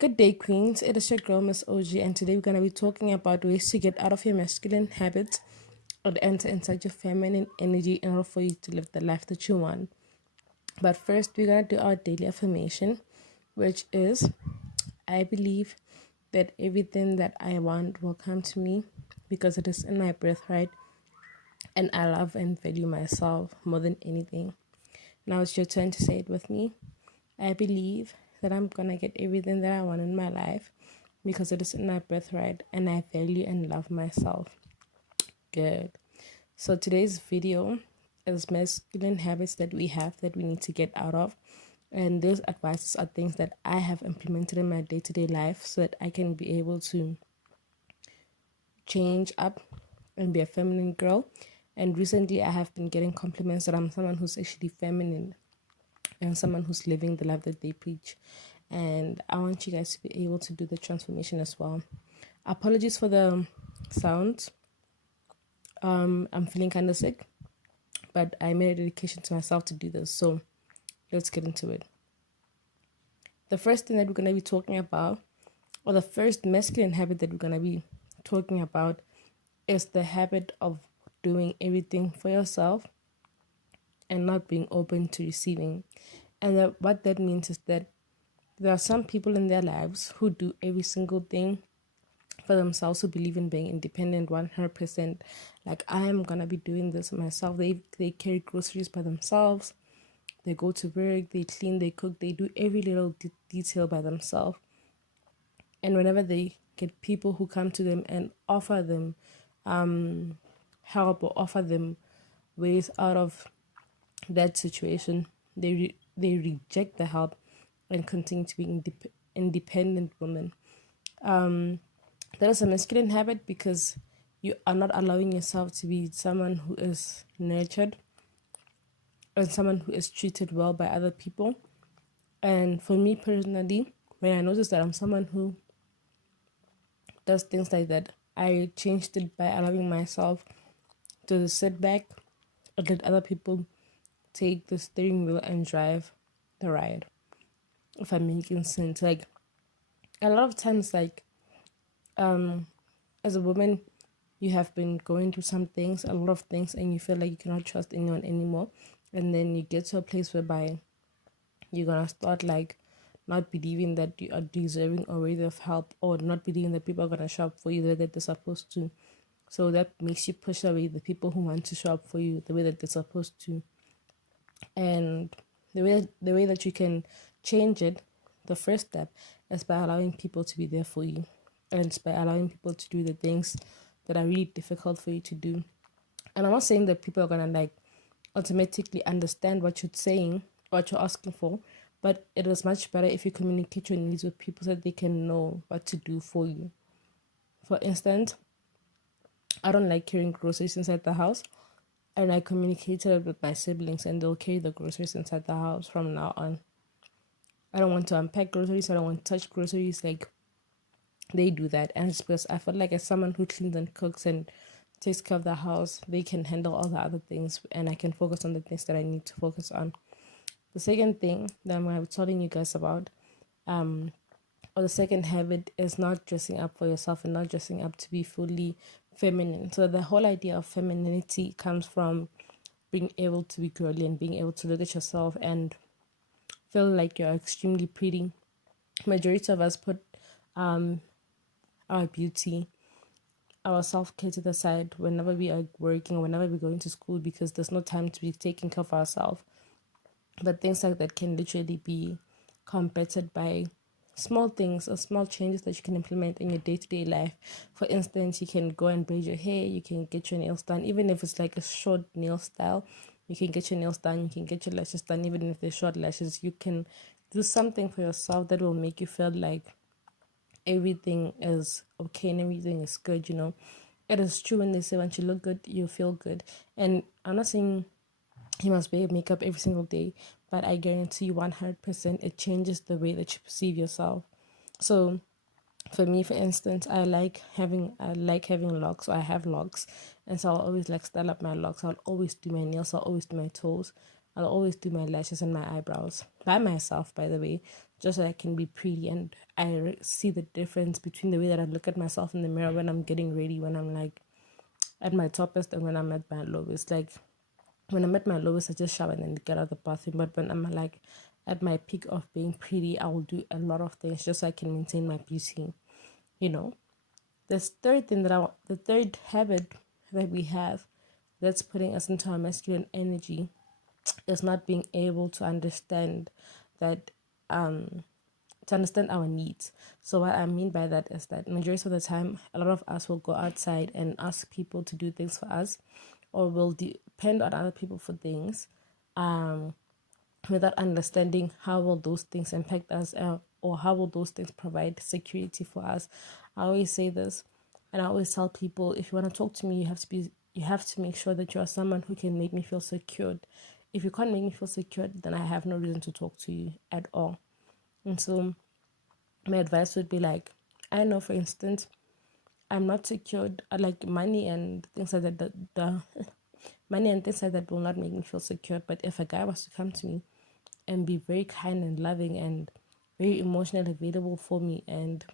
Good day, Queens. It is your girl, Miss OG, and today we're going to be talking about ways to get out of your masculine habits and enter inside your feminine energy in order for you to live the life that you want. But first, we're going to do our daily affirmation, which is I believe that everything that I want will come to me because it is in my birthright, and I love and value myself more than anything. Now it's your turn to say it with me. I believe that I'm gonna get everything that I want in my life because it is in my birthright and I value and love myself. Good. So today's video is masculine habits that we have that we need to get out of. And those advices are things that I have implemented in my day-to-day life so that I can be able to change up and be a feminine girl. And recently I have been getting compliments that I'm someone who's actually feminine and someone who's living the life that they preach. And I want you guys to be able to do the transformation as well. Apologies for the sound. I'm feeling kind of sick, but I made a dedication to myself to do this. So let's get into it. The first thing that we're going to be talking about, or the first masculine habit that we're going to be talking about, is the habit of doing everything for yourself and not being open to receiving. And what that means is that there are some people in their lives who do every single thing for themselves, who believe in being independent 100%. Like, I am going to be doing this myself. They carry groceries by themselves. They go to work, they clean, they cook, they do every little detail by themselves. And whenever they get people who come to them and offer them help or offer them ways out of that situation, they reject the help and continue to be independent women. That is a masculine habit because you are not allowing yourself to be someone who is nurtured and someone who is treated well by other people. And for me personally, when I noticed that I'm someone who does things like that, I changed it by allowing myself to sit back and let other people take the steering wheel and drive the ride. If I'm making sense, like a lot of times, like as a woman, you have been going through some things, a lot of things, and you feel like you cannot trust anyone anymore. And then you get to a place whereby you're gonna start like not believing that you are deserving or worthy of help, or not believing that people are gonna show up for you the way that they're supposed to. So that makes you push away the people who want to show up for you the way that they're supposed to. And the way that you can change it, the first step is by allowing people to be there for you, and it's by allowing people to do the things that are really difficult for you to do. And I'm not saying that people are gonna like automatically understand what you're saying, what you're asking for, but it is much better if you communicate your needs with people so that they can know what to do for you. For instance, I don't like carrying groceries inside the house, and I communicated it with my siblings, and they'll carry the groceries inside the house from now on. I don't want to unpack groceries, I don't want to touch groceries, like they do that. And it's because I feel like as someone who cleans and cooks and takes care of the house, they can handle all the other things and I can focus on the things that I need to focus on. The second thing that I'm going to be telling you guys about, or the second habit, is not dressing up for yourself and not dressing up to be fully feminine. So the whole idea of femininity comes from being able to be girly and being able to look at yourself and feel like you're extremely pretty. Majority of us put our beauty, our self-care to the side whenever we are working or whenever we're going to school because there's no time to be taking care of ourselves. But things like that can literally be combated by small things or small changes that you can implement in your day-to-day life. For instance, you can go and braid your hair, you can get your nails done, even if it's like a short nail style. You can get your nails done, you can get your lashes done, even if they're short lashes. You can do something for yourself that will make you feel like everything is okay and everything is good, you know. It is true when they say once you look good, you feel good. And I'm not saying you must wear makeup every single day, but I guarantee you 100% it changes the way that you perceive yourself. So for me, for instance, I like having locks, so I have locks, and so I'll always like style up my locks. I'll always do my nails, I'll always do my toes. I'll always do my lashes and my eyebrows by myself, by the way, just so I can be pretty. And I see the difference between the way that I look at myself in the mirror when I'm getting ready, when I'm like at my toppest, and when I'm at my lowest. Like when I'm at my lowest, I just shower and then get out of the bathroom. But when I'm like at my peak of being pretty, I will do a lot of things just so I can maintain my beauty. You know, the third habit that we have that's putting us into our masculine energy is not being able to understand that to understand our needs. So what I mean by that is that majority of the time, a lot of us will go outside and ask people to do things for us, or will depend on other people for things, without understanding how will those things impact us, or how will those things provide security for us. I always say this, and I always tell people, if you want to talk to me, you have to make sure that you are someone who can make me feel secured. If you can't make me feel secured, then I have no reason to talk to you at all. And so my advice would be like, I know, for instance, I'm not secured. I like money and things like that. The money and things like that will not make me feel secure. But if a guy was to come to me and be very kind and loving and very emotionally available for me, and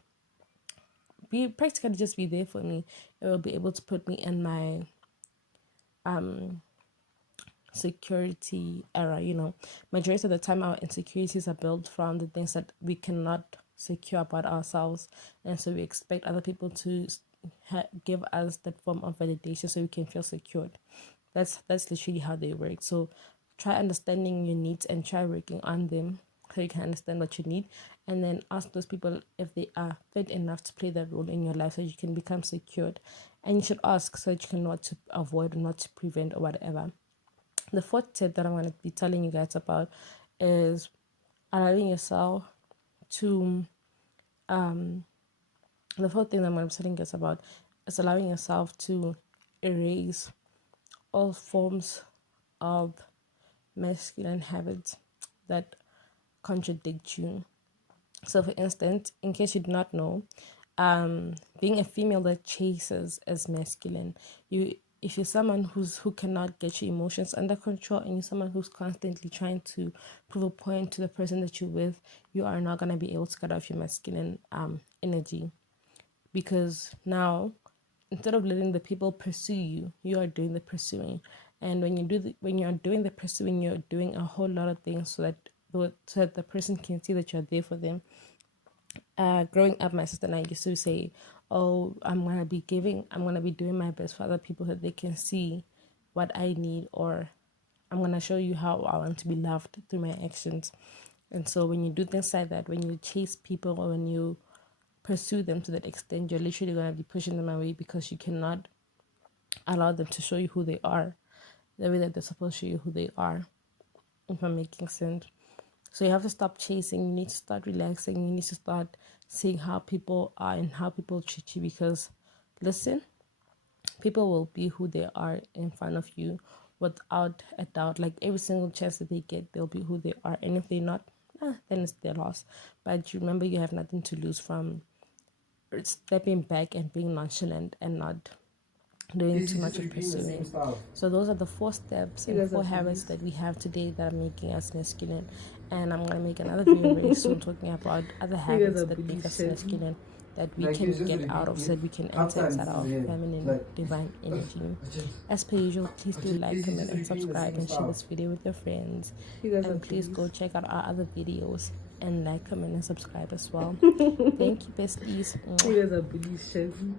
be practically just be there for me, it will be able to put me in my security era. Majority of the time our insecurities are built from the things that we cannot secure about ourselves, and so we expect other people to give us that form of validation so we can feel secured. That's literally how they work. So try understanding your needs and try working on them so you can understand what you need, and then ask those people if they are fit enough to play that role in your life so you can become secured. And you should ask so that you can know what to avoid or not to prevent or whatever. The fourth tip that I'm going to be telling you guys about is allowing yourself to, the fourth thing that I'm going to be telling you guys about is allowing yourself to erase all forms of masculine habits that contradict you. So, for instance, in case you do not know, being a female that chases is masculine. If you're someone who cannot get your emotions under control, and you're someone who's constantly trying to prove a point to the person that you're with, you are not gonna be able to get off your masculine energy, because now, instead of letting the people pursue you, you are doing the pursuing. And when you're doing the pursuing, you're doing a whole lot of things so that the person can see that you're there for them. Growing up, my sister and I used to say, "Oh, I'm gonna be doing my best for other people so that they can see what I need, or I'm gonna show you how I want to be loved through my actions." And so, when you do things like that, when you chase people or when you pursue them to that extent, you're literally gonna be pushing them away, because you cannot allow them to show you who they are the way that they're supposed to show you who they are, if I'm making sense. So you have to stop chasing. You need to start relaxing. You need to start seeing how people are and how people treat you, because listen, people will be who they are in front of you without a doubt. Like every single chance that they get, they'll be who they are. And if they're not, then it's their loss. But remember, you have nothing to lose from stepping back and being nonchalant and not doing too much of pursuing. So those are the 4 steps and 4 habits that we have today that are making us masculine. And I'm gonna make another video very soon talking about other habits that make us masculine, that we can get out of, so that we can enter inside our feminine divine energy. As per usual, please do like, comment, and subscribe, and share this video with your friends. And please go check out our other videos and like, comment, and subscribe as well. Thank you, besties. You guys are bullies, chef.